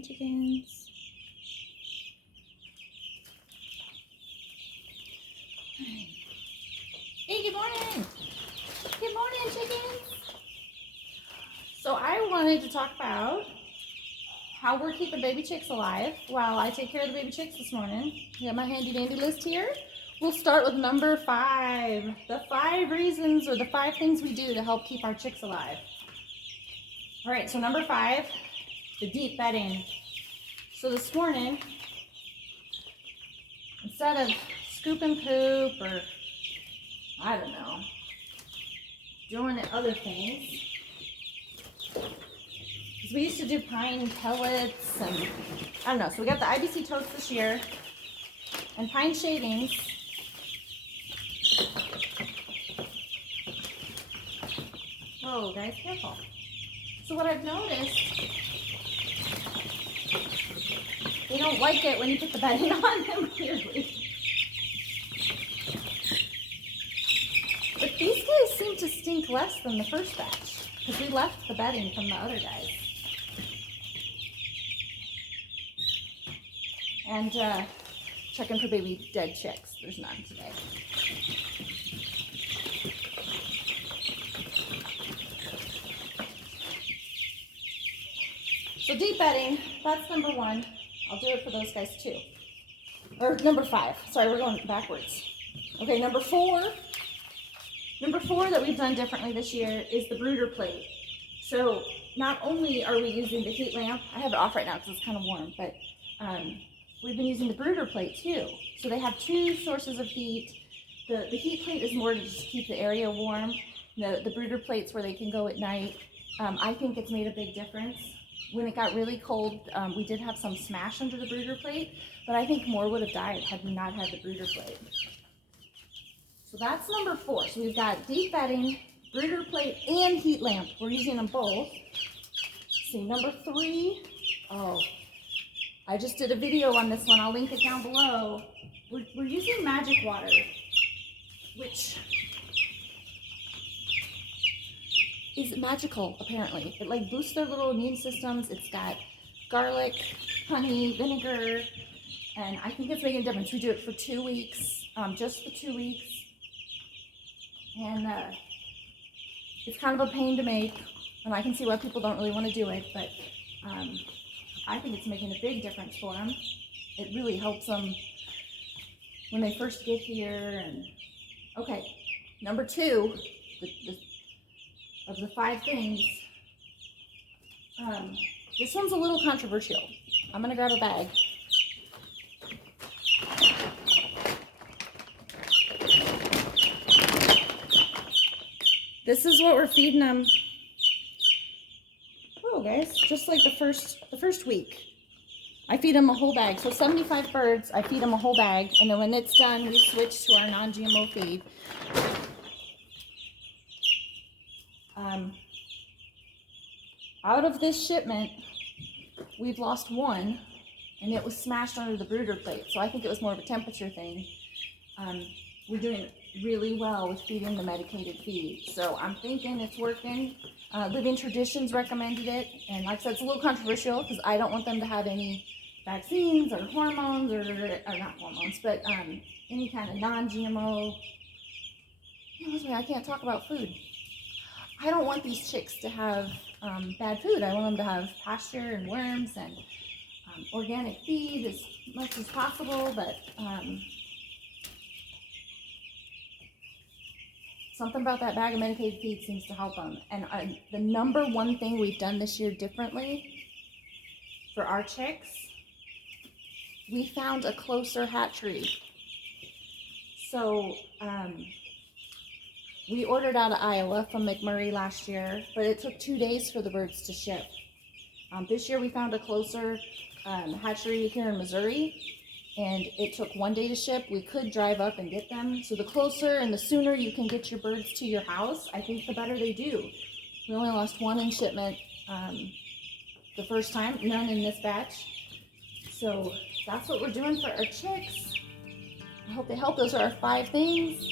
morning, chickens. Hey, good morning. Good morning, chickens. So I wanted to talk about how we're keeping baby chicks alive while I take care of the baby chicks this morning. I got my handy dandy list here. We'll start with number 5. The 5 reasons or the 5 things we do to help keep our chicks alive. All right, so number 5, the deep bedding. So this morning, instead of scooping poop or, I don't know, doing other things, because we used to do pine pellets and, I don't know, so we got the IBC totes this year and pine shavings. Whoa, guys, careful. So what I've noticed, they don't like it when you put the bedding on them, clearly. But these guys seem to stink less than the first batch, because we left the bedding from the other guys. And checking for baby dead chicks. There's none today. So deep bedding, that's number 1. I'll do it for those guys too. Or number 5. Sorry, we're going backwards. Okay, number 4. Number 4 that we've done differently this year is the brooder plate. So not only are we using the heat lamp, I have it off right now because it's kind of warm, but we've been using the brooder plate too. So they have 2 sources of heat. The heat plate is more to just keep the area warm. The brooder plate's where they can go at night. I think it's made a big difference. When it got really cold, we did have some smash under the brooder plate, but I think more would have died had we not had the brooder plate. So that's number 4. So we've got deep bedding, brooder plate, and heat lamp. We're using them both. Let's see, number 3. Oh, I just did a video on this one. I'll link it down below. We're using magic water, which is magical, apparently. It like boosts their little immune systems. It's got garlic, honey, vinegar, and I think it's making a difference. We do it for 2 weeks, just for 2 weeks. And it's kind of a pain to make, and I can see why people don't really want to do it, but I think it's making a big difference for them. It really helps them when they first get here. And okay, number 2, of the 5 things, this one's a little controversial. I'm gonna grab a bag. This is what we're feeding them. Oh, guys, just like the first week, I feed them a whole bag. So 75 birds, I feed them a whole bag, and then when it's done, we switch to our non-GMO feed. Out of this shipment, we've lost 1, and it was smashed under the brooder plate. So I think it was more of a temperature thing. We're doing really well with feeding the medicated feed. So I'm thinking it's working. Living Traditions recommended it. And like I said, it's a little controversial because I don't want them to have any vaccines or hormones, or not hormones, but any kind of non-GMO. I can't talk about food. I don't want these chicks to have bad food. I want them to have pasture and worms and organic feed as much as possible, but something about that bag of medicated feed seems to help them. And the number 1 thing we've done this year differently for our chicks, we found a closer hatchery. So we ordered out of Iowa from McMurray last year, but it took 2 days for the birds to ship. This year we found a closer hatchery here in Missouri, and it took 1 day to ship. We could drive up and get them. So the closer and the sooner you can get your birds to your house, I think the better they do. We only lost 1 in shipment the first time, none in this batch. So that's what we're doing for our chicks. I hope they help. Those are our 5 things.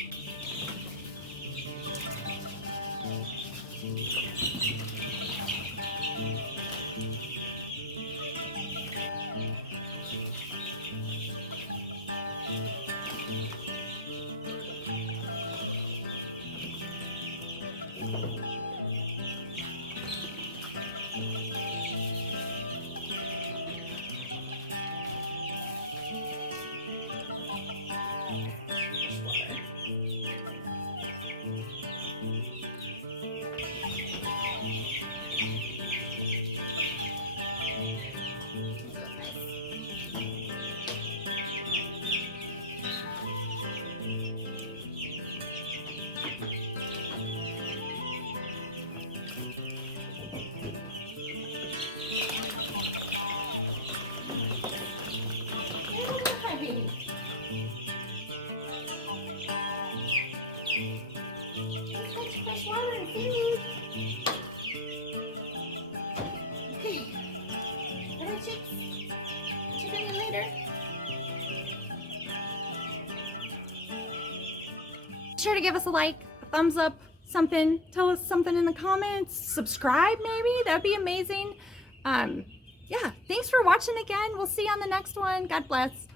Be sure to give us a like, a thumbs up, something. Tell us something in the comments. Subscribe maybe. That'd be amazing. Yeah, thanks for watching again. We'll see you on the next one. God bless.